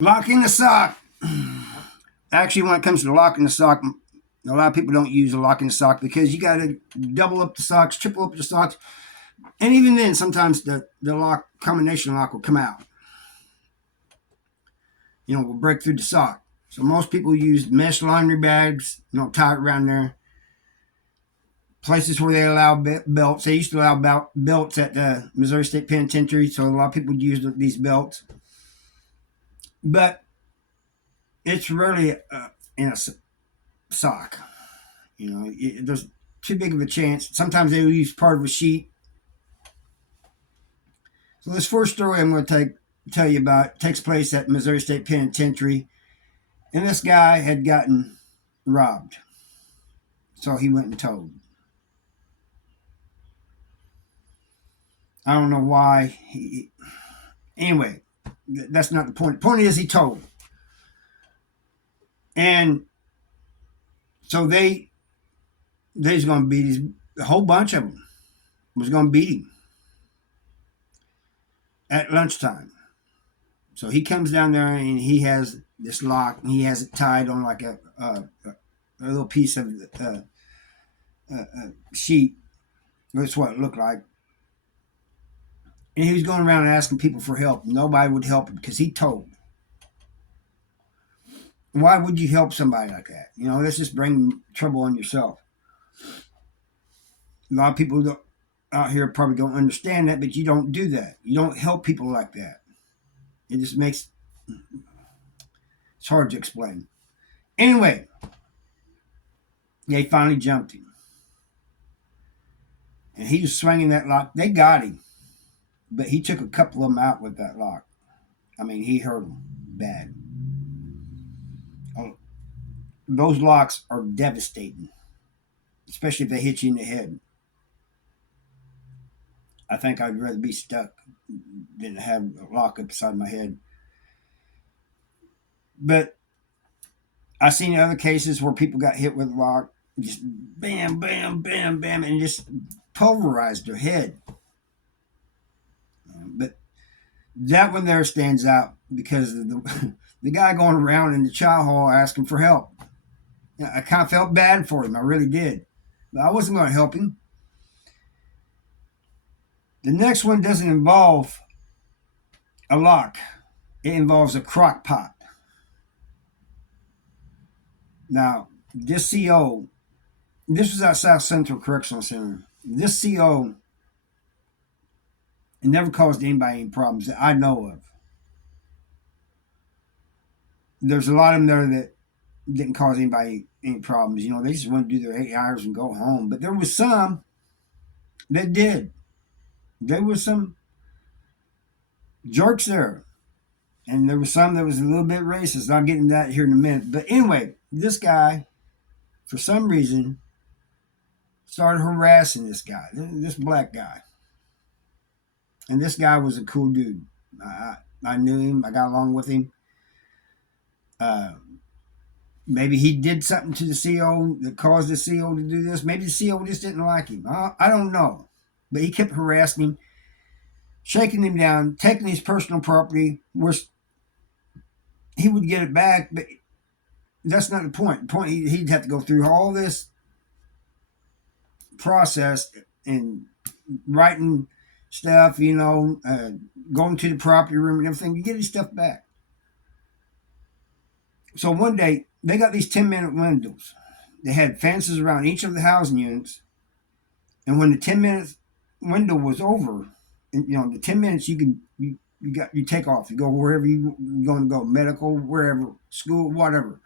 Locking the sock. Actually, when it comes to locking the sock, a lot of people don't use a locking the sock because you got to double up the socks, triple up the socks, and even then, sometimes the lock combination lock will come out. Will break through the sock. So most people use mesh laundry bags. Tie it around there. Places where they allow belts. They used to allow belts at the Missouri State Penitentiary, so a lot of people would use these belts. But it's rarely in a sock. There's too big of a chance. Sometimes they will use part of a sheet. So this first story I'm going to tell you about takes place at Missouri State Penitentiary, and this guy had gotten robbed. So he went and told. I don't know why. Anyway, that's not the point. The point is he told. And so they's going to beat a whole bunch of them was going to beat him at lunchtime. So he comes down there and he has this lock and he has it tied on like a little piece of sheet. That's what it looked like. And he was going around and asking people for help. Nobody would help him because he told. Why would you help somebody like that? Let's just bring trouble on yourself. A lot of people out here probably don't understand that, but you don't do that. You don't help people like that. It just makes it's hard to explain. Anyway, they finally jumped him. And he was swinging that lock. They got him. But he took a couple of them out with that lock. I mean, he hurt them bad. Those locks are devastating, especially if they hit you in the head. I think I'd rather be stuck than have a lock up beside my head. But I've seen other cases where people got hit with a lock, just bam, bam, bam, bam, and just pulverized their head. But that one there stands out because of the guy going around in the chow hall asking for help. I kind of felt bad for him. I really did. But I wasn't going to help him. The next one doesn't involve a lock. It involves a crock pot. Now, this CO, this was at South Central Correctional Center. This CO, it never caused anybody any problems that I know of. There's a lot of them there that didn't cause anybody any problems. They just want to do their 8 hours and go home. But there was some that did. There was some jerks there. And there was some that was a little bit racist. I'll get into that here in a minute. But anyway, this guy, for some reason, started harassing this guy, this black guy. And this guy was a cool dude. I knew him. I got along with him. Maybe he did something to the CO that caused the CO to do this. Maybe the CO just didn't like him. I don't know. But he kept harassing him, shaking him down, taking his personal property, which he would get it back, but that's not the point. The point, he'd have to go through all this process and writing stuff, going to the property room and everything to get his stuff back. So one day, they got these 10-minute windows. They had fences around each of the housing units. And when the 10-minute window was over, the 10 minutes you take off. You go wherever you're going to go, medical, wherever, school, whatever.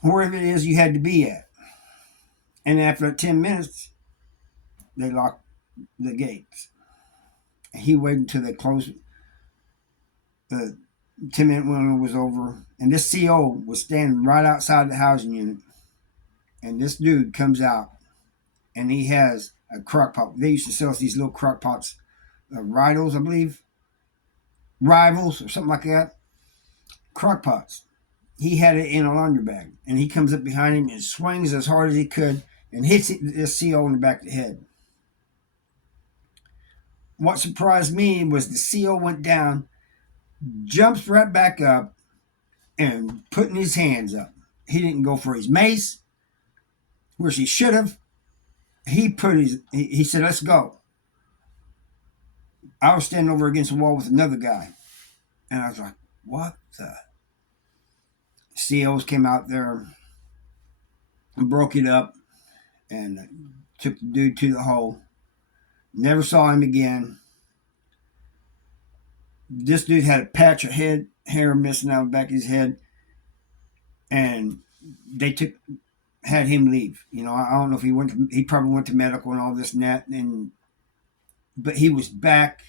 Wherever it is you had to be at. And after 10 minutes, they locked the gates. He waited until they closed. The 10-minute window was over. And this CO was standing right outside the housing unit. And this dude comes out. And he has a crock pot. They used to sell these little crock pots. Rivals, I believe. Rivals or something like that. Crock pots. He had it in a laundry bag. And he comes up behind him and swings as hard as he could and hits this CO in the back of the head. What surprised me was the CO went down jumps right back up and putting his hands up. He didn't go for his mace, which he should have. He said, let's go. I was standing over against the wall with another guy. And I was like, what the? COs came out there and broke it up and took the dude to the hole. Never saw him again. This dude had a patch of hair missing out of the back of his head. And they had him leave. You know, I don't know if he probably went to medical and all this and that. But he was back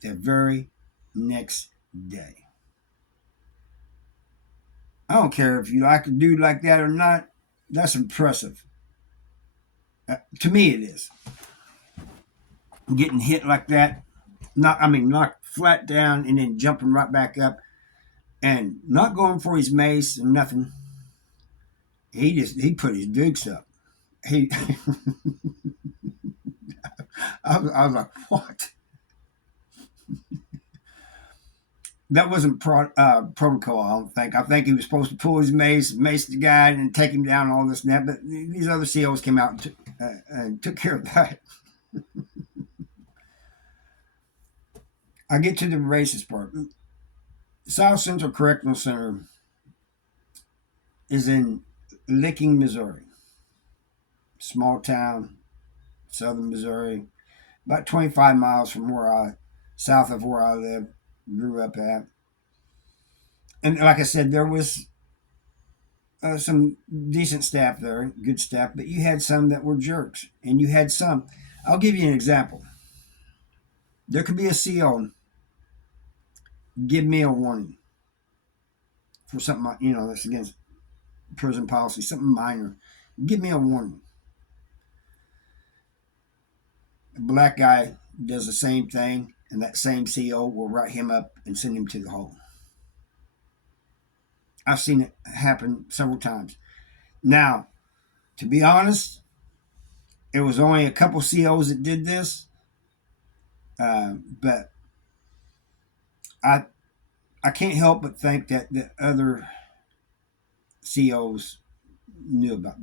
the very next day. I don't care if you like a dude like that or not. That's impressive. To me, it is. Getting hit like that, knocked flat down and then jumping right back up, and not going for his mace and nothing. He put his dukes up. I was like, what? That wasn't protocol, I don't think. I think he was supposed to pull his mace the guy, and take him down and all this and that. But these other COs came out and took care of that. I get to the racist part. South Central Correctional Center is in Licking, Missouri. Small town, southern Missouri. About 25 miles from south of where I live, grew up at. And like I said, there was some decent staff there, good staff, but you had some that were jerks. And you had some. I'll give you an example. There could be a CO give me a warning for something, that's against prison policy, something minor. Give me a warning. A black guy does the same thing, and that same CO will write him up and send him to the hole. I've seen it happen several times. Now, to be honest, it was only a couple COs that did this, but I can't help but think that the other COs knew about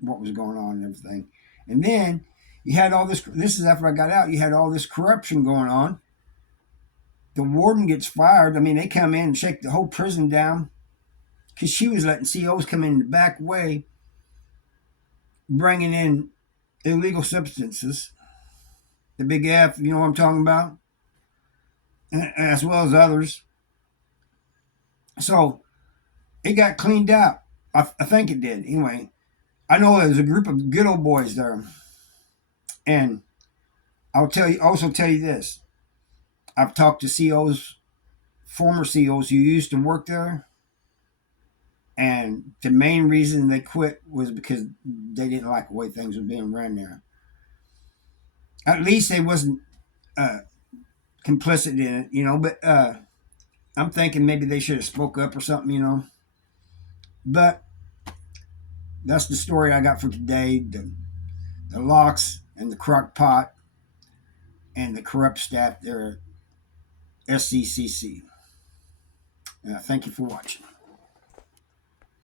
what was going on and everything. And then you had all this. This is after I got out. You had all this corruption going on. The warden gets fired. I mean, they come in and shake the whole prison down because she was letting COs come in the back way, bringing in illegal substances. The big F, you know what I'm talking about? As well as others. So it got cleaned out. I think it did. Anyway, I know there was a group of good old boys there. And I'll also tell you this. I've talked to COs, former COs who used to work there. And the main reason they quit was because they didn't like the way things were being run there. At least they wasn't complicit in it, but I'm thinking maybe they should have spoke up or something, But that's the story I got for today. The locks and the crockpot and the corrupt staff there at SCCC. Thank you for watching.